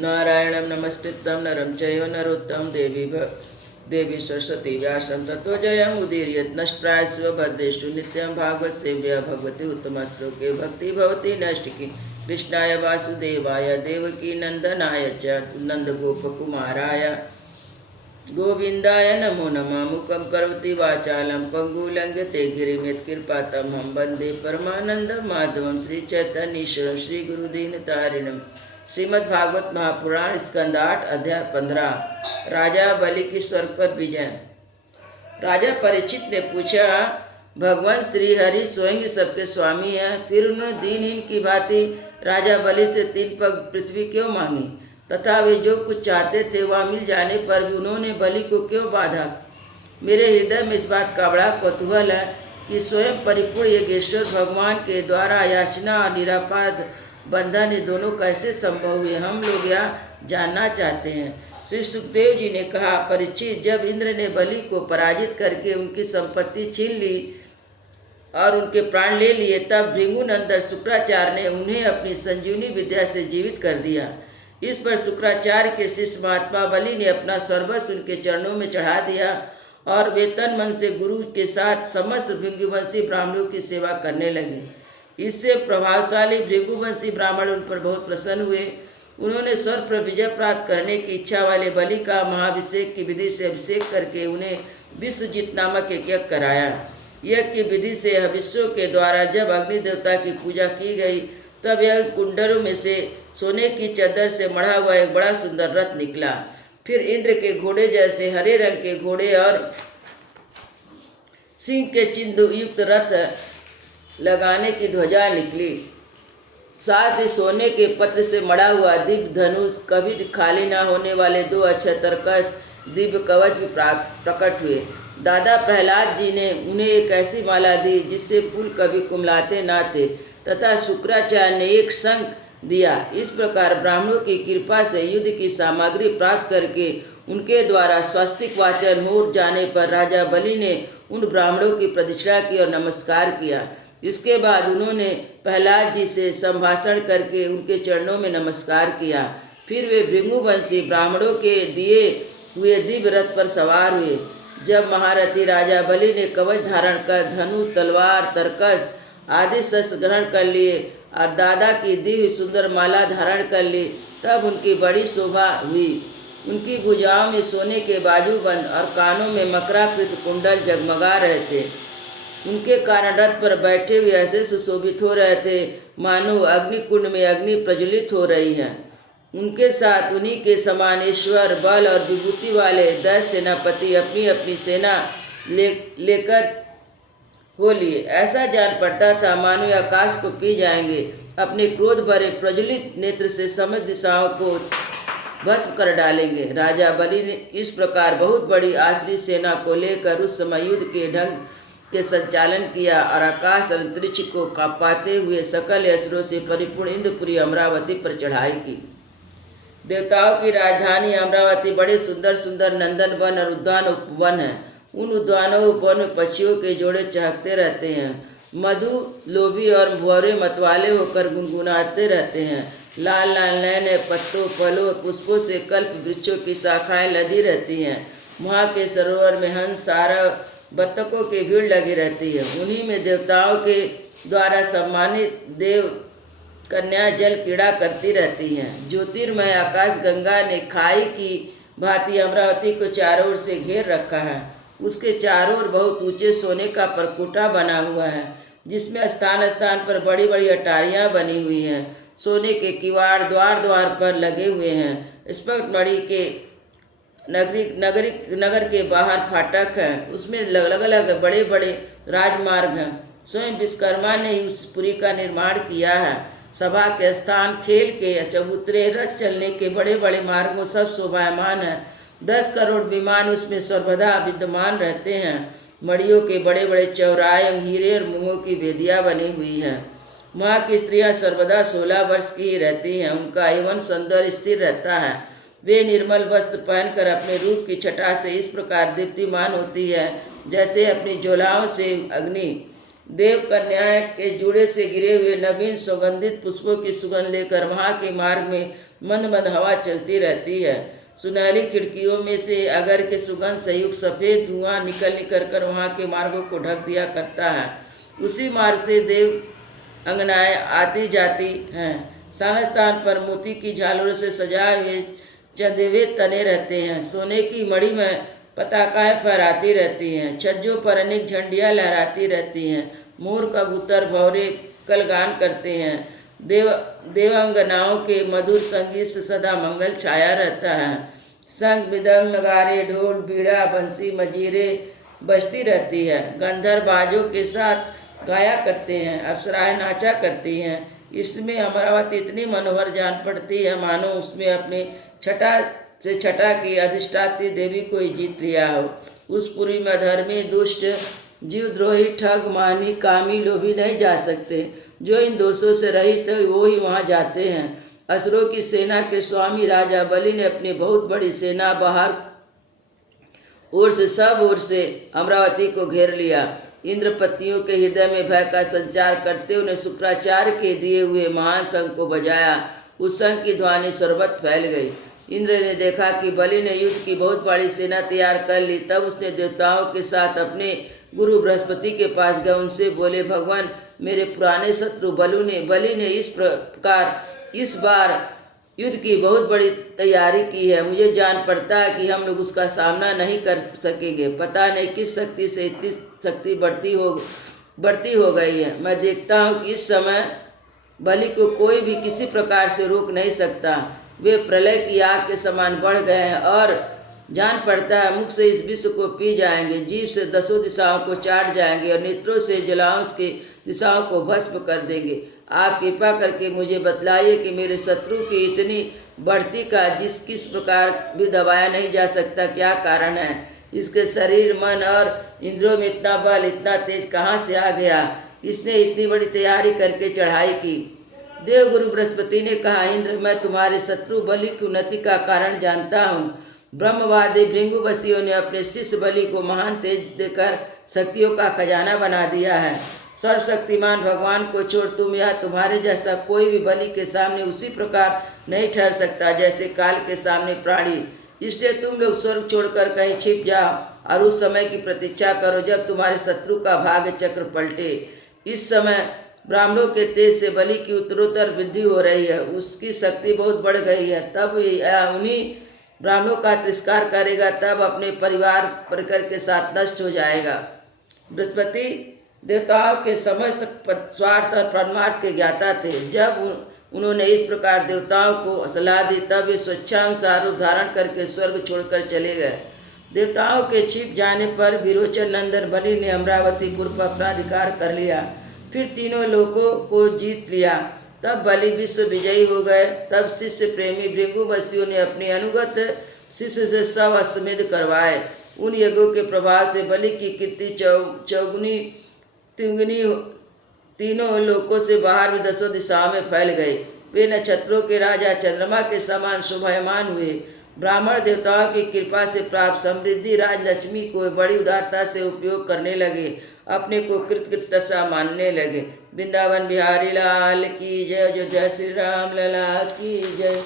नारायणं नमस्कृतं नरं चैव नरोत्तमं देवी सरस्वती व्यासं ततो जयमुदीरयेत् नष्टप्रायस्व भद्रेषु नित्यं भागवत सेव्या भगवती उत्तम श्लोके भक्ति भवति नैष्टिकी कृष्णाय वासुदेवाय देवकी नंदनाय च नंदगोपकुमाराय गोविंदाय नमो नमः। मुखं करोति वाचालं पंगुलंघ्यते गिरिं यत्कृपातमहं वन्दे परमानन्दं माधवं श्रीचैतन्येश्वरं श्रीगुरुदीनतारिणं। श्रीमद्भागवत महापुराण स्कंद 8 अध्याय 15। राजा बलि की स्वर्ग पर विजय। राजा परीक्षित ने पूछा, भगवान श्री हरि स्वयं सबके स्वामी हैं, फिर उन्होंने दीनहीन की भांति राजा बलि से 3 पग पृथ्वी क्यों मांगी तथा वे जो कुछ चाहते थे वह मिल जाने पर भी उन्होंने बलि को क्यों बाधा। मेरे हृदय में इस बात का बड़ा कौतूहल है कि स्वयं परिपूर्ण योगेश्वर भगवान के द्वारा याचना और निरापाद बंधन ये दोनों कैसे संभव हुए, हम लोग यह जानना चाहते हैं। श्री सुखदेव जी ने कहा, परीक्षित, जब इंद्र ने बलि को पराजित करके उनकी संपत्ति छीन ली और उनके प्राण ले लिए, तब भृगुनंदन शुक्राचार्य ने उन्हें अपनी संजीवनी विद्या से जीवित कर दिया। इस पर शुक्राचार्य के शिष्य महात्मा बलि ने अपना सर्वस्व उनके चरणों में चढ़ा दिया और वे तन मन से गुरु के साथ समस्त भृगुवंशी ब्राह्मणों की सेवा करने लगे। इससे प्रभावशाली भृगुवंशी ब्राह्मण उन पर बहुत प्रसन्न हुए। उन्होंने स्वर्ग पर विजय प्राप्त करने की इच्छा वाले बलि का महाभिषेक की विधि से अभिषेक करके उन्हें विश्वजीत नामक एक यज्ञ कराया। यज्ञ की विधि से हविष्यों के द्वारा जब अग्नि देवता की पूजा की गई, तब यह कुंडलों में से सोने की चादर से मढ़ा हुआ एक बड़ा सुंदर रथ निकला। फिर इंद्र के घोड़े जैसे हरे रंग के घोड़े और सिंह के चिन्ह युक्त रथ लगाने की ध्वजा निकली। साथ ही सोने के पत्र से मढ़ा हुआ दिव्य धनुष, कभी खाली न होने वाले 2 अक्षय तरकस, दिव्य कवच भी प्रकट हुए। दादा प्रहलाद जी ने उन्हें एक ऐसी माला दी जिससे फूल कभी कुमलाते न थे, तथा शुक्राचार्य ने एक शंख दिया। इस प्रकार ब्राह्मणों की कृपा से युद्ध की सामग्री प्राप्त करके उनके द्वारा स्वस्तिक वाचन हो जाने पर राजा बलि ने उन ब्राह्मणों की प्रदक्षिणा की और नमस्कार किया। इसके बाद उन्होंने प्रहलाद जी से संभाषण करके उनके चरणों में नमस्कार किया। फिर वे भृगुवंशी ब्राह्मणों के दिए हुए दिव्य रथ पर सवार हुए। जब महारथी राजा बलि ने कवच धारण कर धनुष, तलवार, तरकस आदि शस्त्र ग्रहण कर लिए और दादा की दिव्य सुंदर माला धारण कर ली, तब उनकी बड़ी शोभा हुई। उनकी भुजाओं में सोने के बाजूबंद और कानों में मकराकृत कुंडल जगमगा रहे थे। उनके कारण रथ पर बैठे हुए ऐसे सुशोभित हो रहे थे मानो अग्निकुंड में अग्नि प्रज्वलित हो रही है। उनके साथ उन्हीं के समान ईश्वर, बल और विभूति वाले 10 सेनापति अपनी अपनी सेना लेकर हो लिए। ऐसा जान पड़ता था मानो आकाश को पी जाएंगे। अपने क्रोध भरे प्रज्वलित नेत्र से समस्त दिशाओं को भस्म कर डालेंगे। राजा बलि ने इस प्रकार बहुत बड़ी आश्रित सेना को लेकर उस समय युद्ध के ढंग के संचालन किया और आकाश अंतरिक्ष को कांपाते हुए सकल अस्त्रों से परिपूर्ण इंद्रपुरी अमरावती पर चढ़ाई की। देवताओं की राजधानी अमरावती बड़े सुंदर सुंदर नंदन वन और उद्यान उपवन है। उन उद्यानों उपवन में पक्षियों के जोड़े चहकते रहते हैं। मधु लोभी और भौरे मतवाले होकर गुनगुनाते रहते हैं। लाल लाल नए नए पत्तों, फलों और पुष्पों से कल्प वृक्षों की शाखाएं लदी रहती हैं। वहाँ के सरोवर में हंस, सारव, बत्तखों की भीड़ लगी रहती है। उन्हीं में देवताओं के द्वारा सम्मानित देव कन्या जल क्रीड़ा करती रहती हैं। ज्योतिर्मय आकाश गंगा ने खाई की भांति अमरावती को चारों ओर से घेर रखा है। उसके चारों ओर बहुत ऊंचे सोने का परकोटा बना हुआ है, जिसमें स्थान स्थान पर बड़ी बड़ी अटारियाँ बनी हुई हैं। सोने के किवाड़ द्वार द्वार पर लगे हुए हैं। स्फटिक मणि के नगर के बाहर फाटक है, उसमें अलग अलग बड़े बड़े राजमार्ग हैं। स्वयं विश्वकर्मा ने उस पुरी का निर्माण किया है। सभा के स्थान, खेल के चबूतरे, रथ चलने के बड़े बड़े मार्गों सब शोभायमान है। 10 करोड़ विमान उसमें सर्वदा विद्यमान रहते हैं। मड़ियों के बड़े बड़े चौराहे, हीरे और मूंगों की वेदियाँ बनी हुई हैं। वहाँ की स्त्रियाँ सर्वदा 16 वर्ष की ही रहती हैं। उनका यौवन सौंदर्य स्थिर रहता है। वे निर्मल वस्त्र पहनकर अपने रूप की छटा से इस प्रकार दीप्तिमान होती है जैसे अपनी ज्वालाओं से अग्नि। देव कन्या के जूड़े से गिरे हुए नवीन सुगंधित पुष्पों की सुगंध लेकर वहाँ के मार्ग में मंद मंद हवा चलती रहती है। सुनहरी खिड़कियों में से अगर के सुगंध संयुक्त सफ़ेद धुआं निकल कर वहाँ के मार्गों को ढक दिया करता है। उसी मार्ग से देव अंगनाएं आती जाती हैं। स्थान स्थान पर मोती की झालरों से सजाए हुए चंदेवे तने रहते हैं। सोने की मणि में पताकाएं फहराती रहती हैं। छज्जों पर अनेक झंडियाँ लहराती रहती हैं। मोर कबूतर भौरे कलगान करते हैं। देवांगनाओं के मधुर संगीत से सदा मंगल छाया रहता है। शंख मृदंग नगारे ढोल बीड़ा बंसी मजीरे बजती रहती है। गंधर्व बाजों के साथ गाया करते हैं। अप्सराएं नाचा करती हैं। इसमें अमरावती इतनी मनोहर जान पड़ती है मानो उसमें अपने छटा से छटा की अधिष्ठात्री देवी को ही जीत लिया हो। उस पुरी में अधर्मी दुष्ट जीवद्रोही ठग मानी कामी लोभी नहीं जा सकते। जो इन दोषों से रहित है वो ही वहाँ जाते हैं। असुरों की सेना के स्वामी राजा बलि ने अपनी बहुत बड़ी सेना बाहर ओर से सब ओर से अमरावती को घेर लिया। इंद्रपत्नियों के हृदय में भय का संचार करते उन्हें शुक्राचार्य के दिए हुए महान शंख को बजाया। उस शंख की ध्वनि सर्वत्र फैल गई। इंद्र ने देखा कि बलि ने युद्ध की बहुत बड़ी सेना तैयार कर ली। तब उसने देवताओं के साथ अपने गुरु बृहस्पति के पास गए। उनसे बोले, भगवान, मेरे पुराने शत्रु बलि ने इस प्रकार इस बार युद्ध की बहुत बड़ी तैयारी की है। मुझे जान पड़ता है कि हम लोग उसका सामना नहीं कर सकेंगे। पता नहीं किस शक्ति से इतनी शक्ति बढ़ती हो गई है। मैं देखता हूँ कि इस समय बलि को कोई भी किसी प्रकार से रोक नहीं सकता। वे प्रलय की आग के समान बढ़ गए हैं और जान पड़ता है मुख से इस विश्व को पी जाएंगे, जीभ से 10 दिशाओं को चाट जाएंगे और नेत्रों से जलांश की दिशाओं को भस्म कर देंगे। आप कृपा करके मुझे बतलाइए कि मेरे शत्रु की इतनी बढ़ती का किस प्रकार भी दबाया नहीं जा सकता क्या कारण है। इसके शरीर मन और इंद्रियों में इतना बल इतना तेज कहाँ से आ गया। इसने इतनी बड़ी तैयारी करके चढ़ाई की। देवगुरु बृहस्पति ने कहा, इंद्र, मैं तुम्हारे शत्रु बलि की उन्नति का कारण जानता हूँ। ब्रह्मवादी भृंगुवशियों ने अपने शिष्य बलि को महान तेज देकर शक्तियों का खजाना बना दिया है। सर्वशक्तिमान भगवान को छोड़ तुम या तुम्हारे जैसा कोई भी बलि के सामने उसी प्रकार नहीं ठहर सकता जैसे काल के सामने प्राणी। इसलिए तुम लोग स्वर्ग छोड़कर कहीं छिप जाओ और उस समय की प्रतीक्षा करो जब तुम्हारे शत्रु का भाग्य चक्र पलटे। इस समय ब्राह्मणों के तेज से बलि की उत्तरोत्तर वृद्धि हो रही है। उसकी शक्ति बहुत बढ़ गई है। तब उन्हीं ब्राह्मणों का तिरस्कार करेगा, तब अपने परिवार के साथ नष्ट हो जाएगा। बृहस्पति देवताओं के समस्त स्वार्थ और परमार्थ के ज्ञाता थे। जब उन्होंने इस प्रकार देवताओं को सलाह दी तब वे स्वेच्छानुसार रूप धारण करके स्वर्ग छोड़कर चले गए। देवताओं के छिप जाने पर विरोचन नंदन बलि ने अमरावतीपुर पर अपना अधिकार कर लिया, फिर तीनों लोकों को जीत लिया। तब बलि विश्व विजयी हो गए। तब शिष्य प्रेमी भृंगुवशियों ने अपने अनुगत शिष्य से सब अश्वमेध करवाए। उन यज्ञों के प्रभाव से बलि की कीर्ति चौगुनी तिगुनी तीनों लोकों से बाहर में 10 दिशाओं में फैल गई। वे नक्षत्रों के राजा चंद्रमा के समान शोभायमान हुए। ब्राह्मण देवताओं की कृपा से प्राप्त समृद्धि राजलक्ष्मी को बड़ी उदारता से उपयोग करने लगे, अपने को कृतकृत्य मानने लगे। वृंदावन बिहारी लाल की जय। जो जय श्री राम लला की जय।